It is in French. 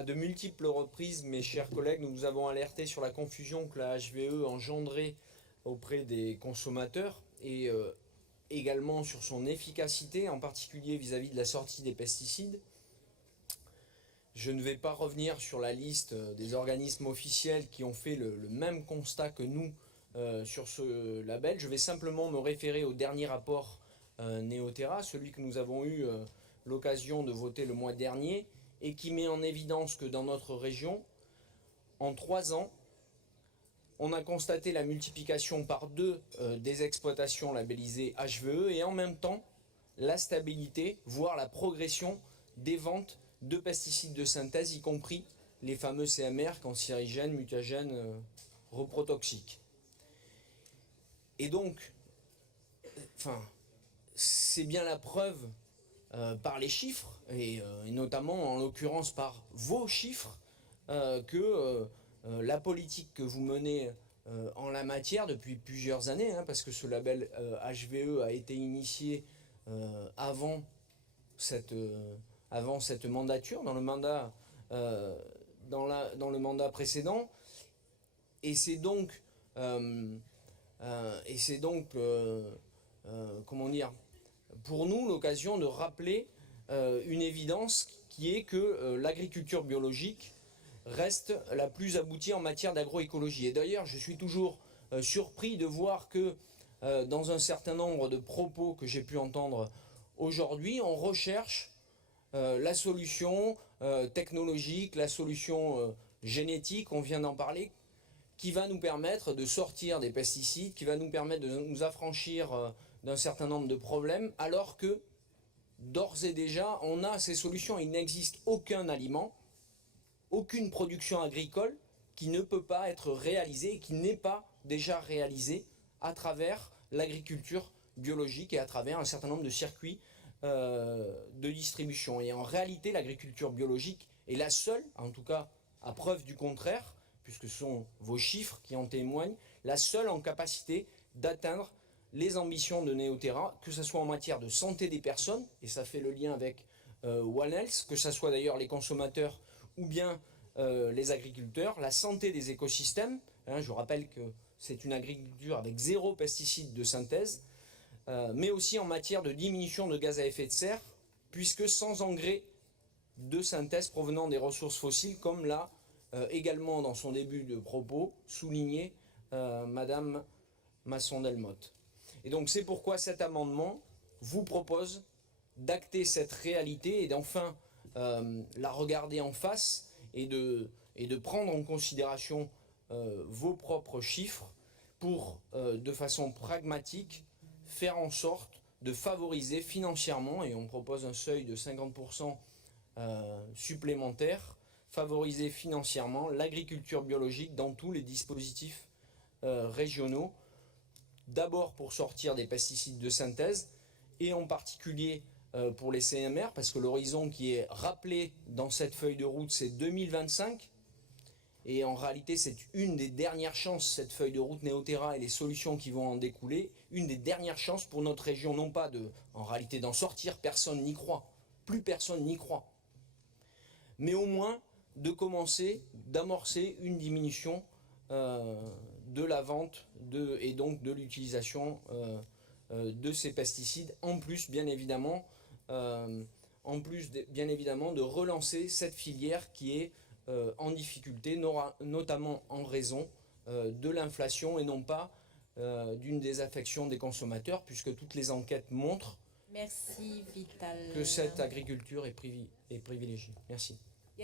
À de multiples reprises, mes chers collègues, nous vous avons alerté sur la confusion que la HVE engendrait auprès des consommateurs et également sur son efficacité, en particulier vis-à-vis de la sortie des pesticides. Je ne vais pas revenir sur la liste des organismes officiels qui ont fait le même constat que nous sur ce label. Je vais simplement me référer au dernier rapport Neoterra, celui que nous avons eu l'occasion de voter le mois dernier, et qui met en évidence que dans notre région, en 3 ans, on a constaté la multiplication par 2 des exploitations labellisées HVE et en même temps la stabilité, voire la progression des ventes de pesticides de synthèse, y compris les fameux CMR, cancérigènes, mutagènes, reprotoxiques. Et donc, c'est bien la preuve par les chiffres, et notamment en l'occurrence par vos chiffres, que la politique que vous menez en la matière depuis plusieurs années, parce que ce label HVE a été initié avant cette mandature, dans le mandat, dans le mandat précédent, et c'est donc, comment dire, pour nous l'occasion de rappeler une évidence qui est que l'agriculture biologique reste la plus aboutie en matière d'agroécologie. Et d'ailleurs, je suis toujours surpris de voir que dans un certain nombre de propos que j'ai pu entendre aujourd'hui, on recherche la solution technologique, la solution génétique, on vient d'en parler, qui va nous permettre de sortir des pesticides, qui va nous permettre de nous affranchir d'un certain nombre de problèmes, alors que d'ores et déjà, on a ces solutions. Il n'existe aucun aliment, aucune production agricole qui ne peut pas être réalisée et qui n'est pas déjà réalisée à travers l'agriculture biologique et à travers un certain nombre de circuits de distribution. Et en réalité, l'agriculture biologique est la seule, en tout cas à preuve du contraire, puisque ce sont vos chiffres qui en témoignent, la seule en capacité d'atteindre les ambitions de Neoterra, que ce soit en matière de santé des personnes, et ça fait le lien avec One Health, que ce soit d'ailleurs les consommateurs ou bien les agriculteurs, la santé des écosystèmes, je vous rappelle que c'est une agriculture avec 0 pesticides de synthèse, mais aussi en matière de diminution de gaz à effet de serre, puisque sans engrais de synthèse provenant des ressources fossiles, comme l'a également dans son début de propos souligné Madame Masson-Delmotte. Et donc c'est pourquoi cet amendement vous propose d'acter cette réalité et d'enfin la regarder en face et de prendre en considération vos propres chiffres pour, de façon pragmatique, faire en sorte de favoriser financièrement, et on propose un seuil de 50% supplémentaire, favoriser financièrement l'agriculture biologique dans tous les dispositifs régionaux, d'abord pour sortir des pesticides de synthèse, et en particulier pour les CMR, parce que l'horizon qui est rappelé dans cette feuille de route, c'est 2025, et en réalité c'est une des dernières chances, cette feuille de route Neoterra et les solutions qui vont en découler, une des dernières chances pour notre région, non pas en réalité d'en sortir, personne n'y croit, plus personne n'y croit, mais au moins de commencer, d'amorcer une diminution de la vente et donc de l'utilisation de ces pesticides, en plus bien évidemment de relancer cette filière qui est en difficulté, notamment en raison de l'inflation et non pas d'une désaffection des consommateurs, puisque toutes les enquêtes montrent Merci, Vital. que cette agriculture est privilégiée. Merci.